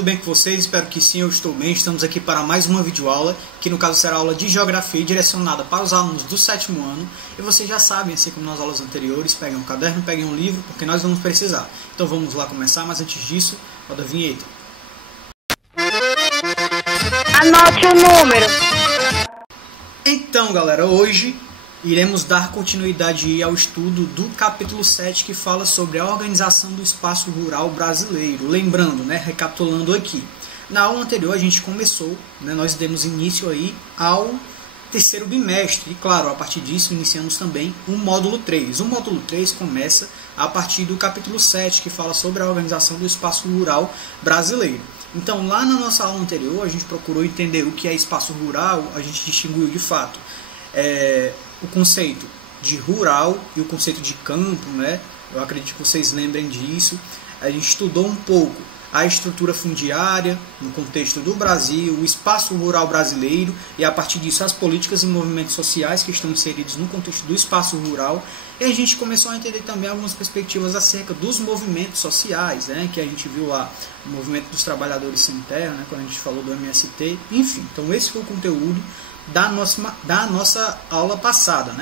tudo bem com vocês? Espero que sim, eu estou bem. Estamos aqui para mais uma videoaula, que no caso será aula de Geografia, direcionada para os alunos do 7º ano. E vocês já sabem, assim como nas aulas anteriores, peguem um caderno, peguem um livro, porque nós vamos precisar. Então vamos lá começar, mas antes disso, roda a vinheta. Anote o número. Então, galera, hoje iremos dar continuidade ao estudo do capítulo 7, que fala sobre a organização do espaço rural brasileiro. Lembrando, recapitulando aqui, na aula anterior a gente começou, nós demos início aí ao terceiro bimestre, e claro, a partir disso iniciamos também o módulo 3. O módulo 3 começa a partir do capítulo 7, que fala sobre a organização do espaço rural brasileiro. Então, lá na nossa aula anterior, a gente procurou entender o que é espaço rural, a gente distinguiu de fato o conceito de rural e o conceito de campo, Eu acredito que vocês lembrem disso. A gente estudou um pouco a estrutura fundiária no contexto do Brasil, o espaço rural brasileiro e, a partir disso, as políticas e movimentos sociais que estão inseridos no contexto do espaço rural. E a gente começou a entender também algumas perspectivas acerca dos movimentos sociais, que a gente viu lá, o movimento dos trabalhadores sem terra, quando a gente falou do MST, enfim. Então esse foi o conteúdo da nossa aula passada,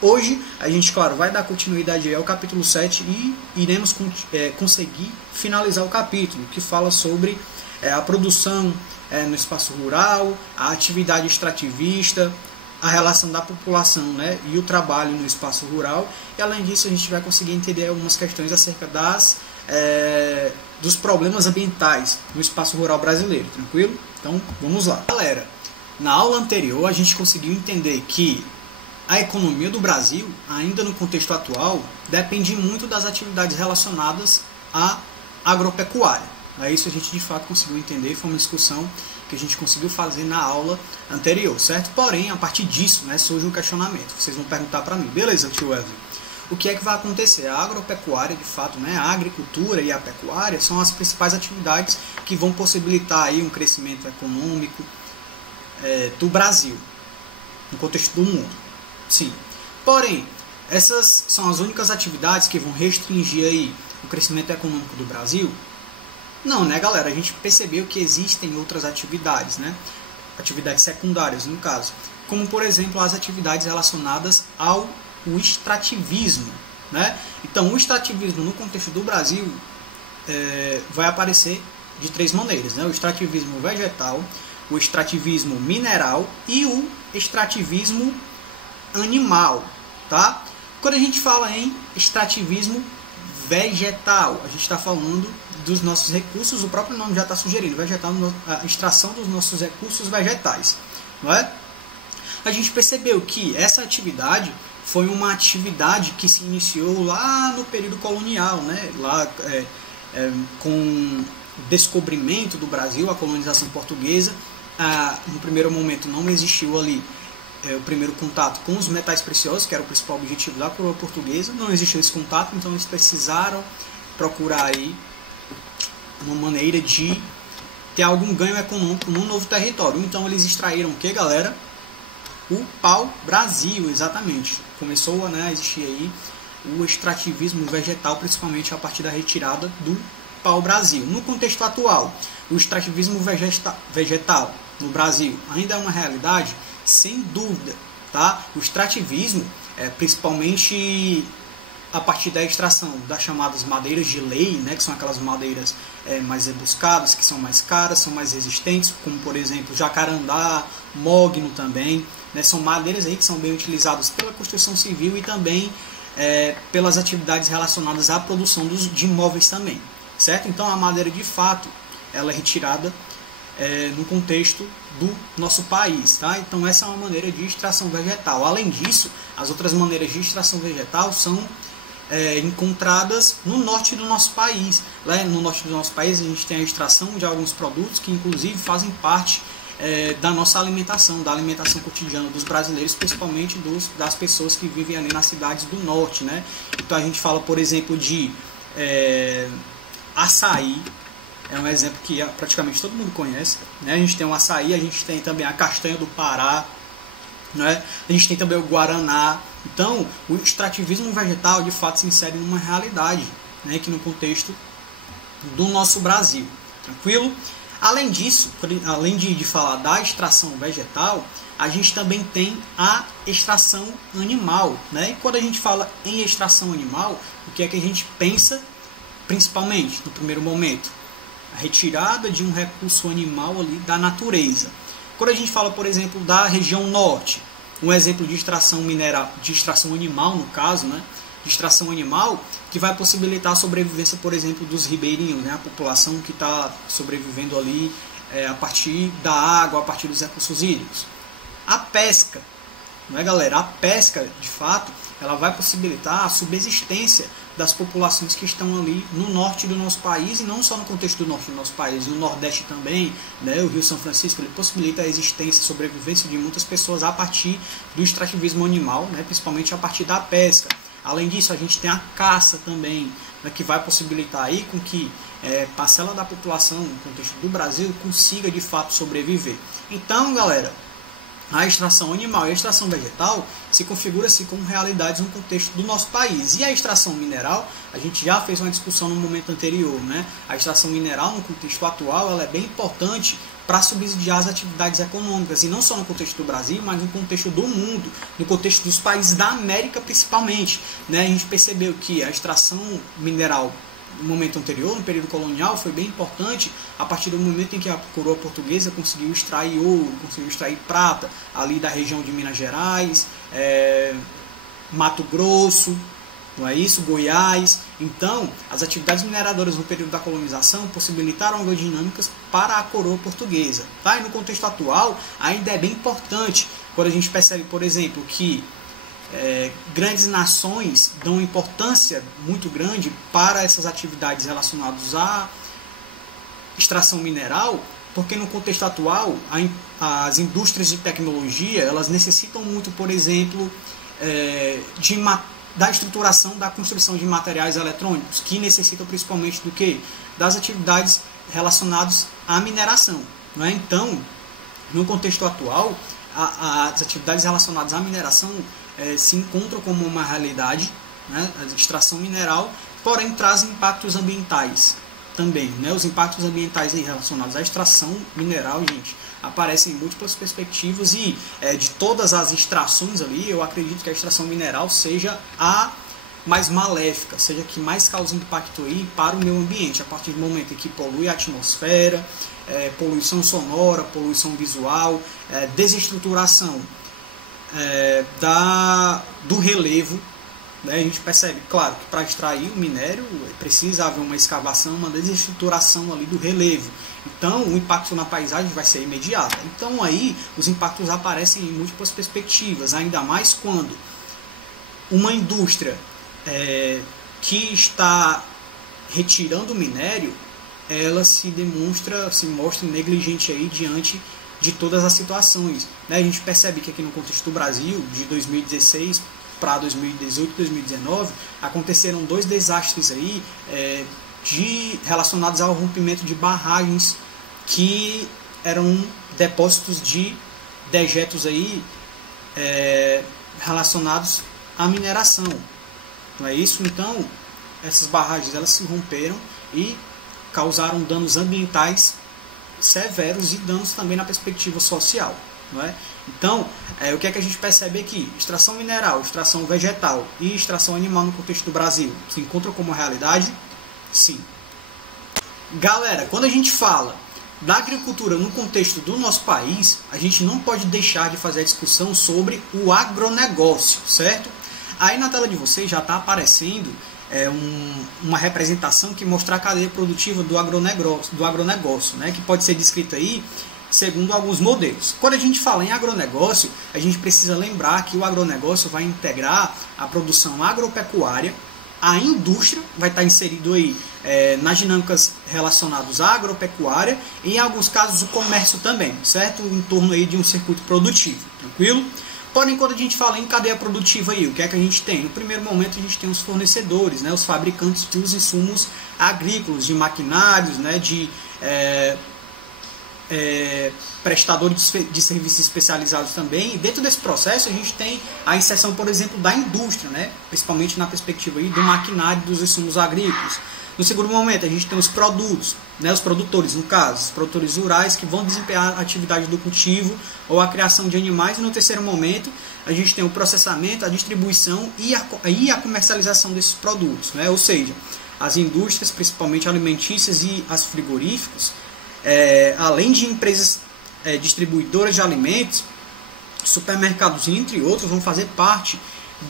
Hoje a gente, claro, vai dar continuidade ao capítulo 7 e iremos conseguir finalizar o capítulo, que fala sobre a produção no espaço rural, a atividade extrativista, a relação da população e o trabalho no espaço rural. E além disso a gente vai conseguir entender algumas questões acerca dos problemas ambientais no espaço rural brasileiro, tranquilo? Então vamos lá. Galera, na aula anterior a gente conseguiu entender que a economia do Brasil, ainda no contexto atual, depende muito das atividades relacionadas à agropecuária. Isso a gente de fato conseguiu entender, foi uma discussão que a gente conseguiu fazer na aula anterior, certo? Porém, a partir disso, surge um questionamento. Vocês vão perguntar para mim, beleza, tio Wesley? O que é que vai acontecer? A agropecuária, de fato, a agricultura e a pecuária são as principais atividades que vão possibilitar aí um crescimento econômico do Brasil, no contexto do mundo. Sim. Porém, essas são as únicas atividades que vão restringir aí o crescimento econômico do Brasil? Não, galera? A gente percebeu que existem outras atividades, Atividades secundárias, no caso. Como, por exemplo, as atividades relacionadas ao extrativismo, Então, o extrativismo no contexto do Brasil vai aparecer de três maneiras, O extrativismo vegetal, o extrativismo mineral e o extrativismo animal, tá? Quando a gente fala em extrativismo vegetal, a gente está falando dos nossos recursos, o próprio nome já está sugerindo, vegetal, a extração dos nossos recursos vegetais, A gente percebeu que essa atividade foi uma atividade que se iniciou lá no período colonial, Lá com o descobrimento do Brasil, a colonização portuguesa. No primeiro momento não existiu ali o primeiro contato com os metais preciosos, que era o principal objetivo da coroa portuguesa. Não existiu esse contato, então eles precisaram procurar aí uma maneira de ter algum ganho econômico no novo território. Então eles extraíram o que, galera? O pau-brasil, exatamente. Começou a existir aí o extrativismo vegetal, principalmente a partir da retirada do pau-brasil. No contexto atual, o extrativismo vegetal no Brasil ainda é uma realidade? Sem dúvida, tá? O extrativismo, principalmente a partir da extração das chamadas madeiras de lei, que são aquelas madeiras mais rebuscadas, que são mais caras, são mais resistentes, como por exemplo jacarandá, mogno também, São madeiras aí que são bem utilizadas pela construção civil e também pelas atividades relacionadas à produção de imóveis também, certo? Então a madeira de fato ela é retirada no contexto do nosso país, tá? Então essa é uma maneira de extração vegetal. Além disso, as outras maneiras de extração vegetal são encontradas no norte do nosso país. Lá no norte do nosso país a gente tem a extração de alguns produtos que inclusive fazem parte da nossa alimentação, da alimentação cotidiana dos brasileiros, principalmente das pessoas que vivem ali nas cidades do norte, Então a gente fala, por exemplo, de açaí. É um exemplo que praticamente todo mundo conhece, A gente tem o açaí, a gente tem também a castanha do Pará, A gente tem também o guaraná. Então, o extrativismo vegetal, de fato, se insere numa realidade, aqui no contexto do nosso Brasil. Tranquilo? Além disso, além de falar da extração vegetal, a gente também tem a extração animal, né? E quando a gente fala em extração animal, o que é que a gente pensa principalmente no primeiro momento? A retirada de um recurso animal ali da natureza. Quando a gente fala, por exemplo, da região norte, um exemplo de extração mineral, de extração animal no caso, né? De extração animal que vai possibilitar a sobrevivência, por exemplo, dos ribeirinhos, né? A população que está sobrevivendo ali a partir da água, a partir dos recursos hídricos. A pesca, não é, galera? A pesca, de fato, ela vai possibilitar a subsistência das populações que estão ali no norte do nosso país, e não só no contexto do norte do nosso país, no nordeste também, né? O Rio São Francisco, ele possibilita a existência e sobrevivência de muitas pessoas a partir do extrativismo animal, né? Principalmente a partir da pesca. Além disso, a gente tem a caça também, né? Que vai possibilitar aí com que parcela da população no contexto do Brasil consiga de fato sobreviver. Então, galera, a extração animal e a extração vegetal se configuram-se como realidades no contexto do nosso país. E a extração mineral, a gente já fez uma discussão no momento anterior, né? A extração mineral, no contexto atual, ela é bem importante para subsidiar as atividades econômicas, e não só no contexto do Brasil, mas no contexto do mundo, no contexto dos países da América principalmente, né? A gente percebeu que a extração mineral no momento anterior, no período colonial, foi bem importante a partir do momento em que a coroa portuguesa conseguiu extrair ouro, conseguiu extrair prata ali da região de Minas Gerais, Mato Grosso, não é isso? Goiás. Então, as atividades mineradoras no período da colonização possibilitaram agroginâmicas para a coroa portuguesa. Tá? E no contexto atual, ainda é bem importante quando a gente percebe, por exemplo, que grandes nações dão importância muito grande para essas atividades relacionadas à extração mineral, porque no contexto atual as indústrias de tecnologia elas necessitam muito, por exemplo, da estruturação da construção de materiais eletrônicos, que necessitam principalmente do que? Das atividades relacionadas à mineração. Não é? Então, no contexto atual, as atividades relacionadas à mineração se encontram como uma realidade, né? A extração mineral, porém traz impactos ambientais também, né? Os impactos ambientais relacionados à extração mineral, gente, aparecem em múltiplas perspectivas, e de todas as extrações ali, eu acredito que a extração mineral seja a mais maléfica, seja a que mais causa impacto aí para o meio ambiente, a partir do momento em que polui a atmosfera, poluição sonora, poluição visual, desestruturação do relevo, né? A gente percebe, claro, que para extrair o minério precisa haver uma escavação, uma desestruturação ali do relevo. Então o impacto na paisagem vai ser imediato. Então aí os impactos aparecem em múltiplas perspectivas, ainda mais quando uma indústria que está retirando o minério, ela se mostra negligente aí diante de todas as situações, né? A gente percebe que aqui no contexto do Brasil, de 2016 para 2018, 2019, aconteceram 2 desastres aí, relacionados ao rompimento de barragens que eram depósitos de dejetos aí, relacionados à mineração. Não é isso? Então, essas barragens elas se romperam e causaram danos ambientais severos e danos também na perspectiva social, não é? Então, o que é que a gente percebe aqui? Extração mineral, extração vegetal e extração animal no contexto do Brasil se encontram como realidade? Sim. Galera, quando a gente fala da agricultura no contexto do nosso país, a gente não pode deixar de fazer a discussão sobre o agronegócio, certo? Aí na tela de vocês já está aparecendo uma representação que mostra a cadeia produtiva do agronegócio, né, que pode ser descrita aí segundo alguns modelos. Quando a gente fala em agronegócio, a gente precisa lembrar que o agronegócio vai integrar a produção agropecuária, a indústria vai estar inserido aí nas dinâmicas relacionadas à agropecuária e em alguns casos o comércio também, certo? Em torno aí de um circuito produtivo, tranquilo? Porém, quando a gente fala em cadeia produtiva aí, o que é que a gente tem? No primeiro momento a gente tem os fornecedores, né, os fabricantes dos insumos agrícolas, de maquinários, né, de prestadores de serviços especializados também. E dentro desse processo a gente tem a inserção, por exemplo, da indústria, né? Principalmente na perspectiva aí do maquinário, dos insumos agrícolas. No segundo momento a gente tem os produtos, né? Os produtores, no caso, os produtores rurais que vão desempenhar a atividade do cultivo ou a criação de animais. E no terceiro momento a gente tem o processamento, a distribuição e a comercialização desses produtos, né? Ou seja, as indústrias, principalmente alimentícias e as frigoríficos, além de empresas distribuidoras de alimentos, supermercados e entre outros, vão fazer parte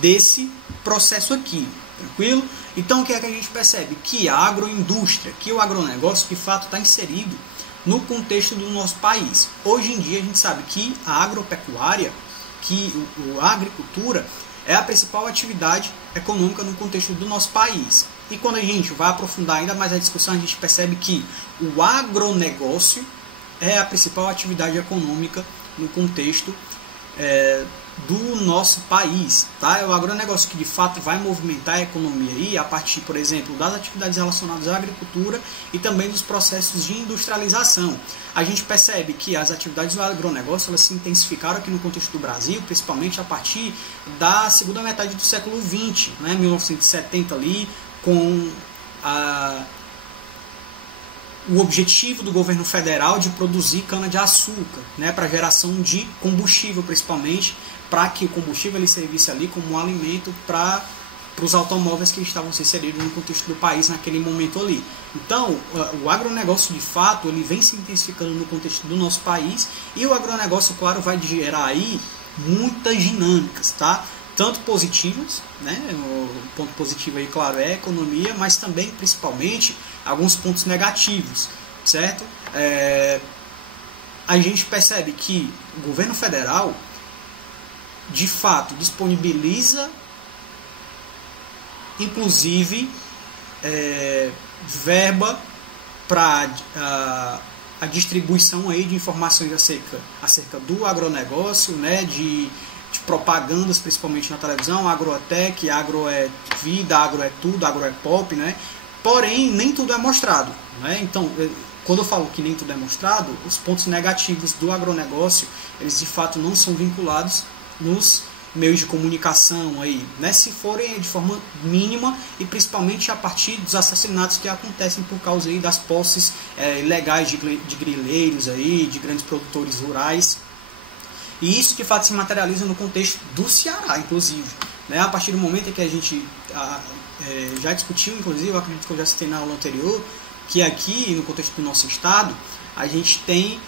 desse processo aqui, tranquilo? Então o que é que a gente percebe? Que a agroindústria, que o agronegócio de fato está inserido no contexto do nosso país. Hoje em dia a gente sabe que a agropecuária, que a agricultura é a principal atividade econômica no contexto do nosso país. E quando a gente vai aprofundar ainda mais a discussão, a gente percebe que o agronegócio é a principal atividade econômica no contexto do nosso país. Tá? É o agronegócio que de fato vai movimentar a economia aí, a partir, por exemplo, das atividades relacionadas à agricultura e também dos processos de industrialização. A gente percebe que as atividades do agronegócio elas se intensificaram aqui no contexto do Brasil, principalmente a partir da segunda metade do século XX, né? 1970 ali, com o objetivo do governo federal de produzir cana-de-açúcar, né, para geração de combustível, principalmente, para que o combustível ele servisse ali como um alimento para os automóveis que estavam se inseridos no contexto do país naquele momento ali. Então, o agronegócio, de fato, ele vem se intensificando no contexto do nosso país, e o agronegócio, claro, vai gerar aí muitas dinâmicas, tá? Tanto positivas, né? O ponto positivo aí, claro, é a economia, mas também, principalmente, alguns pontos negativos, certo? A gente percebe que o governo federal, de fato, disponibiliza, inclusive, verba para a distribuição aí de informações acerca do agronegócio, né? De propagandas, principalmente na televisão, agrotech, agro é vida, agro é tudo, agro é pop, né? Porém, nem tudo é mostrado, né? Então, quando eu falo que nem tudo é mostrado, os pontos negativos do agronegócio, eles de fato não são vinculados nos meios de comunicação aí, né? Se forem de forma mínima e principalmente a partir dos assassinatos que acontecem por causa aí das posses ilegais de grileiros aí, de grandes produtores rurais. E isso de fato se materializa no contexto do Ceará, inclusive, né? A partir do momento em que a gente já discutiu, inclusive, eu acredito que eu já citei na aula anterior, que aqui no contexto do nosso estado a gente tem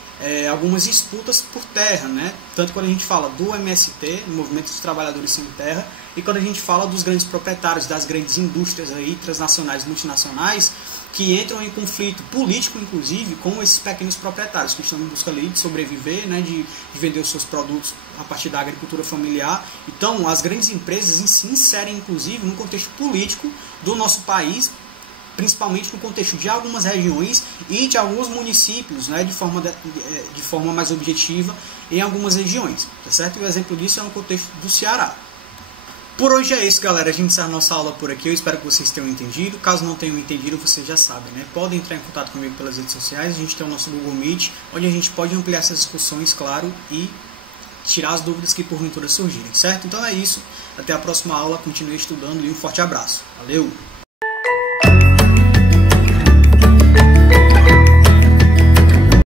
algumas disputas por terra, né? Tanto quando a gente fala do MST, Movimento dos Trabalhadores Sem Terra, e quando a gente fala dos grandes proprietários, das grandes indústrias aí, transnacionais, multinacionais, que entram em conflito político, inclusive, com esses pequenos proprietários que estão em busca ali de sobreviver, né, de vender os seus produtos a partir da agricultura familiar. Então, as grandes empresas se inserem, inclusive, no contexto político do nosso país, principalmente no contexto de algumas regiões e de alguns municípios, né, de forma mais objetiva em algumas regiões, tá certo? E o exemplo disso é no contexto do Ceará. Por hoje é isso, galera. A gente encerra a nossa aula por aqui. Eu espero que vocês tenham entendido. Caso não tenham entendido, vocês já sabem, né? Podem entrar em contato comigo pelas redes sociais. A gente tem o nosso Google Meet, onde a gente pode ampliar essas discussões, claro, e tirar as dúvidas que porventura surgirem, certo? Então é isso. Até a próxima aula. Continue estudando e um forte abraço. Valeu!